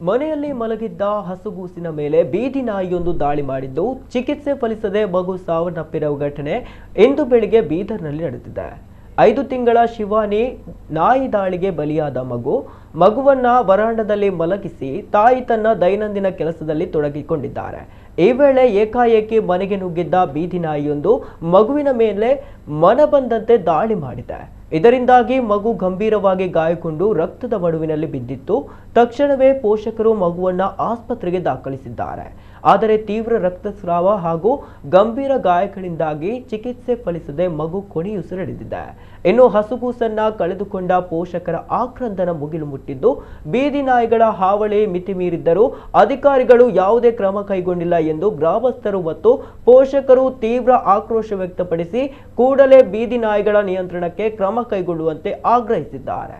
ಮನೆಯಲ್ಲಿ ಮಲಗಿದ್ದ ಹಸುಗೂಸಿನ ಮೇಲೆ ಬೀದಿ ನಾಯಿಯೊಂದು ದಾಳಿ ಮಾಡಿದ್ದು ಚಿಕಿತ್ಸೆ ಫಲಿಸದೆ ಮಗು ಸಾವನ್ನಪ್ಪಿರುವ ಘಟನೆ ಇಂದು ಬೆಳಿಗ್ಗೆ ಬೀದರ್ನಲ್ಲಿ ನಡೆದಿದೆ. 5 ತಿಂಗಳ ಶಿವಾನಿ ನಾಯಿ ದಾಳಿಗೆ ಬಲಿಯಾದ ಮಗುವನ್ನ ವರಾಂಡದಲ್ಲಿ ಮಲಗಿಸಿ ತಾಯಿ ತನ್ನ ದೈನಂದಿನ ಕೆಲಸದಲ್ಲಿ ತೊಡಗಿಕೊಂಡಿದ್ದಾರೆ. ಈ ವೇಳೆ ಏಕಾಏಕಿ ಮನೆಗೆ ನುಗ್ಗಿದ್ದ ಬೀದಿ ನಾಯಿಯೊಂದು ಮಗುವಿನ ಮೇಲೆ ಮನಬಂದಂತೆ ದಾಳಿ ಮಾಡಿದೆ. ಇದರಿಂದಾಗಿ ಮಗು ಗಂಭೀರವಾಗಿ ಗಾಯಗೊಂಡು ರಕ್ತದ ಮಡುವಿನಲ್ಲಿ ಬಿದ್ದಿತ್ತು. ತಕ್ಷಣವೇ ಪೋಷಕರು ಮಗುವನ್ನ ಆಸ್ಪತ್ರೆಗೆ ದಾಖಲಿಸಿದ್ದಾರೆ. ಆದರೆ ತೀವ್ರ ರಕ್ತಸ್ರಾವ ಹಾಗೂ ಗಂಭೀರ ಗಾಯಗಳಿಂದಾಗಿ ಚಿಕಿತ್ಸೆ ಫಲಿಸದೆ ಮಗು ಕೊನೆಯುಸಿರೆಳೆದಿದೆ. ಇನ್ನು ಹಸುಗೂಸನ್ನ ಕಳೆದುಕೊಂಡ ಪೋಷಕರ ಆಕ್ರಂದನ ಮುಗಿಲು ಮುಟ್ಟಿದ್ದು, ಬೀದಿ ನಾಯಿಗಳ ಹಾವಳಿ ಮಿತಿ ಮೀರಿದ್ದರೂ ಅಧಿಕಾರಿಗಳು ಯಾವುದೇ ಕ್ರಮ ಕೈಗೊಂಡಿಲ್ಲ ಎಂದು ಗ್ರಾಮಸ್ಥರು ಮತ್ತು ಪೋಷಕರು ತೀವ್ರ ಆಕ್ರೋಶ ವ್ಯಕ್ತಪಡಿಸಿ ಕೂಡಲೇ ಬೀದಿ ನಾಯಿಗಳ ನಿಯಂತ್ರಣಕ್ಕೆ ಕ್ರಮ ಕೈಗೊಳ್ಳುವಂತೆ ಆಗ್ರಹಿಸಿದ್ದಾರೆ.